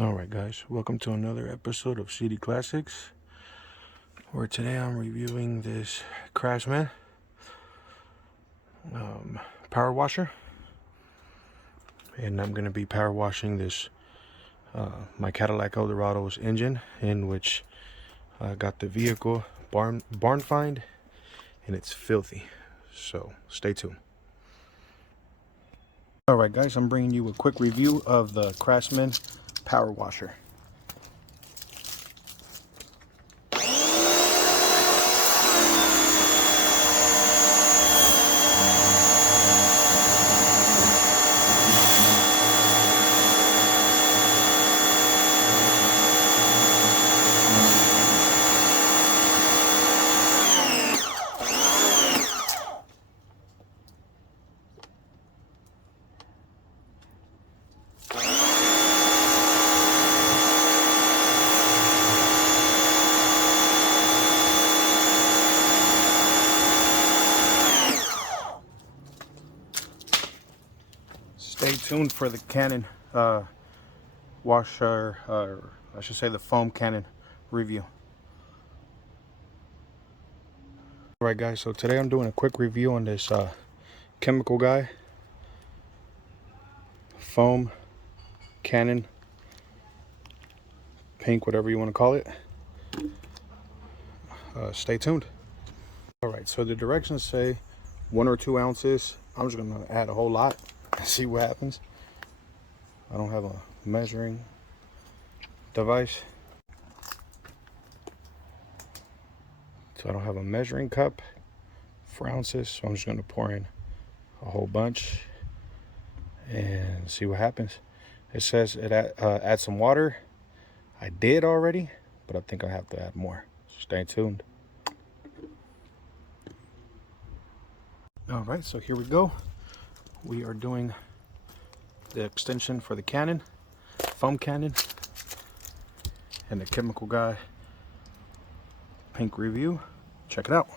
Alright guys, welcome to another episode of CD Classics, where today I'm reviewing this Craftsman power washer, and I'm going to be power washing this my Cadillac Eldorado's engine, in which I got the vehicle barn find, and it's filthy, so stay tuned. Alright guys, I'm bringing you a quick review of the Craftsman power washer. Stay tuned for the Canon washer, I should say the foam Canon review. Alright guys, so today I'm doing a quick review on this Chimical guy, foam Canon, pink, whatever you want to call it. Stay tuned. Alright, so the directions say 1 or 2 ounces. I'm just going to add a whole lot and see what happens. I don't have a measuring device, so I don't have a measuring cup for ounces, so I'm just going to pour in a whole bunch and see what happens. It says it add some water. I did already, but I think I have to add more. Stay tuned. All right, so here we go. We are doing the extension for the Canon, foam Canon, and the Chimical guy pink review. Check it out.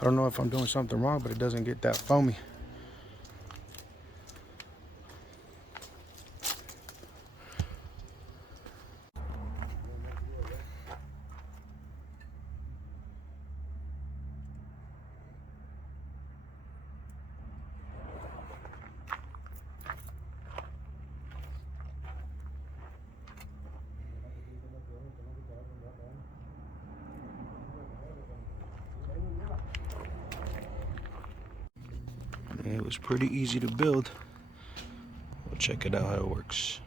I don't know if I'm doing something wrong, but it doesn't get that foamy. It was pretty easy to build. We'll check it out how it works.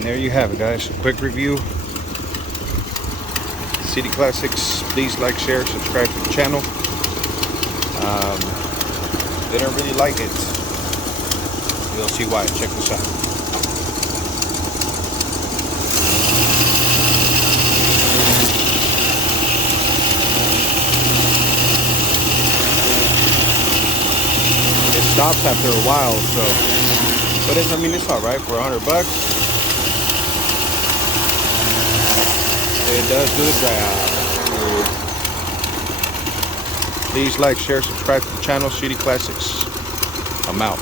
And there you have it, guys. A quick review. CD Classics. Please like, share, subscribe to the channel. They don't really like it. You'll see why. Check this out. It stops after a while, so. But I mean, it's all right for $100. It does do the job. Please like, share, subscribe to the channel, City Classics. I'm out.